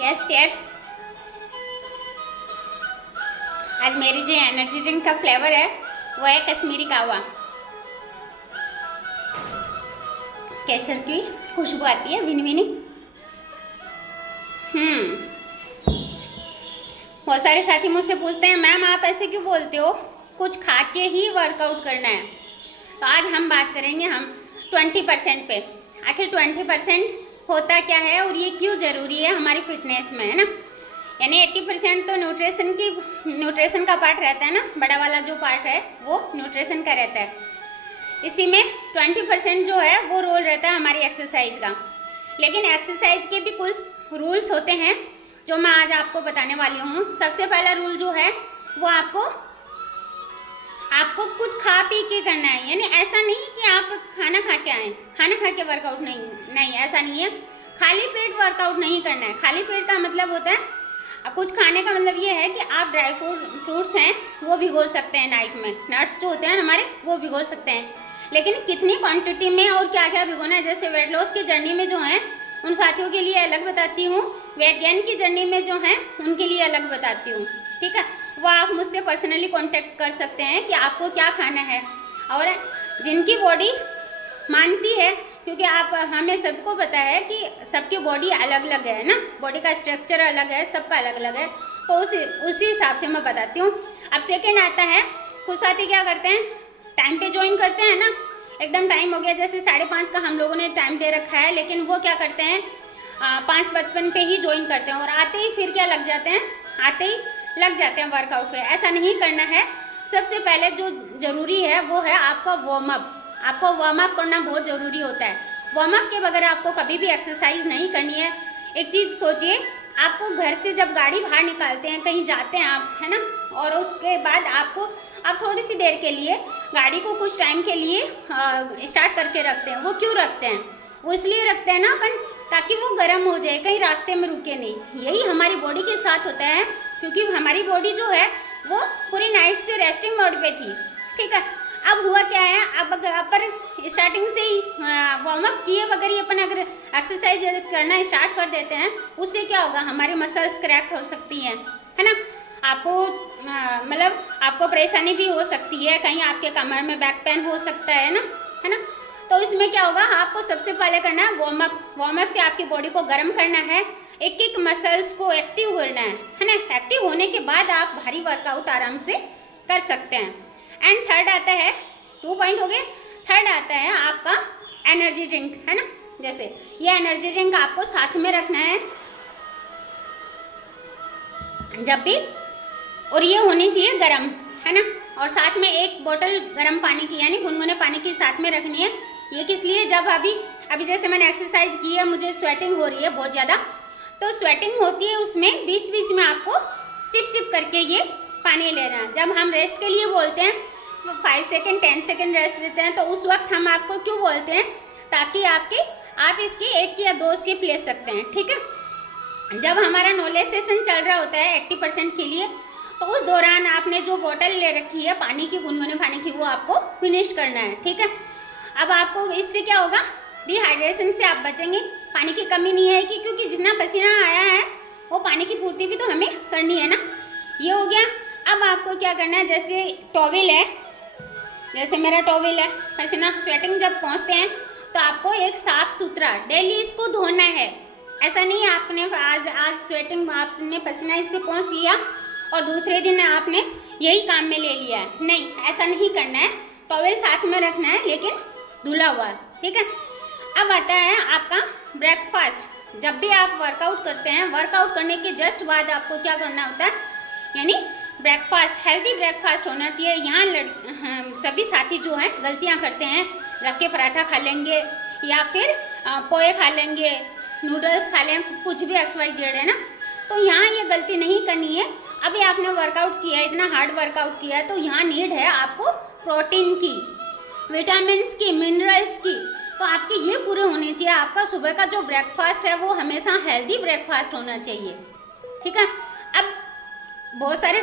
Yes chairs. आज मेरी जो एनर्जी ड्रिंक का फ्लेवर है वो है कश्मीरी कावा। केसर की खुशबू आती है भीनी भीनी। बहुत सारे साथी मुझसे पूछते हैं मैम आप ऐसे क्यों बोलते हो, कुछ खा के ही वर्कआउट करना है। तो आज हम बात करेंगे हम 20% पे। आखिर 20% होता क्या है और ये क्यों ज़रूरी है हमारी फिटनेस में, है ना। यानी 80% तो न्यूट्रिशन का पार्ट रहता है ना, बड़ा वाला जो पार्ट है वो न्यूट्रिशन का रहता है। इसी में 20% जो है वो रोल रहता है हमारी एक्सरसाइज का। लेकिन एक्सरसाइज के भी कुछ रूल्स होते हैं जो मैं आज आपको बताने वाली हूँ। सबसे पहला रूल जो है वो आपको कुछ खा पी के करना है। यानी ऐसा नहीं कि आप खाना खा के आएँ, खाना खा के वर्कआउट नहीं ऐसा नहीं है। खाली पेट वर्कआउट नहीं करना है। खाली पेट का मतलब होता है कुछ खाने का मतलब ये है कि आप ड्राई फ्रूट्स हैं वो भिगो सकते हैं नाइट में, नट्स जो होते हैं हमारे वो भिगो सकते हैं। लेकिन कितनी क्वांटिटी में और क्या क्या भिगोना है, जैसे वेट लॉस की जर्नी में जो है उन साथियों के लिए अलग बताती हूँ, वेट गेन की जर्नी में जो है उनके लिए अलग बताती हूँ। ठीक है, वो आप मुझसे पर्सनली कांटेक्ट कर सकते हैं कि आपको क्या खाना है। और जिनकी बॉडी मानती है, क्योंकि आप हमें सबको पता है कि सबकी बॉडी अलग अलग है ना, बॉडी का स्ट्रक्चर अलग है, सबका अलग अलग है, तो उसी हिसाब से मैं बताती हूँ। अब सेकेंड आता है, कुछ साथी क्या करते हैं टाइम पे ज्वाइन करते हैं ना, एकदम टाइम हो गया जैसे 5:30 का हम लोगों ने टाइम दे रखा है, लेकिन वो क्या करते हैं 5:55 पे ही ज्वाइन करते हैं और आते ही फिर क्या लग जाते हैं वर्कआउट पे। ऐसा नहीं करना है। सबसे पहले जो ज़रूरी है वो है आपका वार्म अप। आपको वार्म अप करना बहुत ज़रूरी होता है। वार्म अप के बगैर आपको कभी भी एक्सरसाइज नहीं करनी है। एक चीज़ सोचिए, आपको घर से जब गाड़ी बाहर निकालते हैं, कहीं जाते हैं आप, है ना, और उसके बाद आप थोड़ी सी देर के लिए गाड़ी को कुछ टाइम के लिए स्टार्ट करके रखते हैं। वो क्यों रखते हैं? वो इसलिए रखते हैं ना अपन, ताकि वो गर्म हो जाए, कहीं रास्ते में रुके नहीं। यही हमारी बॉडी के साथ होता है, क्योंकि हमारी बॉडी जो है वो पूरी नाइट से रेस्टिंग मोड पे थी। ठीक है, अब हुआ क्या है, अब अपन स्टार्टिंग से ही वार्म अप किए बगैर ही अपन अगर एक्सरसाइज करना स्टार्ट कर देते हैं, उससे क्या होगा, हमारी मसल्स क्रैक हो सकती हैं, है ना। आपको मतलब आपको परेशानी भी हो सकती है, कहीं आपके कमर में बैक पेन हो सकता है ना। तो इसमें क्या होगा, आपको सबसे पहले करना है वार्म अप। वार्म अप से आपकी बॉडी को गर्म करना है, एक एक मसल्स को एक्टिव करना है ना। एक्टिव होने के बाद आप भारी वर्कआउट आराम से कर सकते हैं। एंड थर्ड आता है, 2 पॉइंट हो गए। थर्ड आता है आपका एनर्जी ड्रिंक, है ना। जैसे ये एनर्जी ड्रिंक आपको साथ में रखना है जब भी, और ये होनी चाहिए गर्म, है ना। और साथ में एक बोतल गर्म पानी की, यानी गुनगुने पानी की साथ में रखनी है। ये किस लिए, जब अभी जैसे मैंने एक्सरसाइज की है, मुझे स्वेटिंग हो रही है बहुत ज़्यादा, तो स्वेटिंग होती है, उसमें बीच बीच में आपको सिप करके ये पानी लेना है। जब हम रेस्ट के लिए बोलते हैं 5 सेकेंड 10 सेकेंड रेस्ट देते हैं, तो उस वक्त हम आपको क्यों बोलते हैं, ताकि आप इसकी 1 या 2 सिप ले सकते हैं। ठीक है, जब हमारा नॉलेज सेशन चल रहा होता है 80% के लिए, तो उस दौरान आपने जो बोतल ले रखी है पानी की, गुनगुने पानी की, वो आपको फिनिश करना है। ठीक है, अब आपको इससे क्या होगा, डिहाइड्रेशन से आप बचेंगे। पानी की कमी नहीं है, क्योंकि जितना पसीना आया है वो पानी की पूर्ति भी तो हमें करनी है ना। ये हो गया। अब आपको क्या करना है, जैसे टॉवेल है, जैसे मेरा टॉवेल है, पसीना स्वेटिंग जब पहुंचते हैं तो आपको एक साफ सुथरा डेली इसको धोना है। ऐसा नहीं है आपने आज स्वेटिंग आपने पसीना इससे पहुंच लिया और दूसरे दिन आपने यही काम में ले लिया है, नहीं, ऐसा नहीं करना है। टॉवेल साथ में रखना है, लेकिन धुला हुआ। ठीक है, अब आता है आपका ब्रेकफास्ट। जब भी आप वर्कआउट करते हैं, वर्कआउट करने के जस्ट बाद आपको क्या करना होता है, यानी ब्रेकफास्ट, हेल्दी ब्रेकफास्ट होना चाहिए। यहाँ सभी साथी जो हैं गलतियाँ करते हैं, रख के पराठा खा लेंगे या फिर पोहे खा लेंगे, नूडल्स खा लें, कुछ भी XYZ, है ना। तो यहाँ ये गलती नहीं करनी है। अभी आपने वर्कआउट किया है, इतना हार्ड वर्कआउट किया है, तो यहाँ नीड है आपको प्रोटीन की, विटामिन्स की, मिनरल्स की, तो आपके ये पूरे होने चाहिए। आपका सुबह का जो ब्रेकफास्ट है वो हमेशा हेल्दी ब्रेकफास्ट होना चाहिए। ठीक है, अब बहुत सारे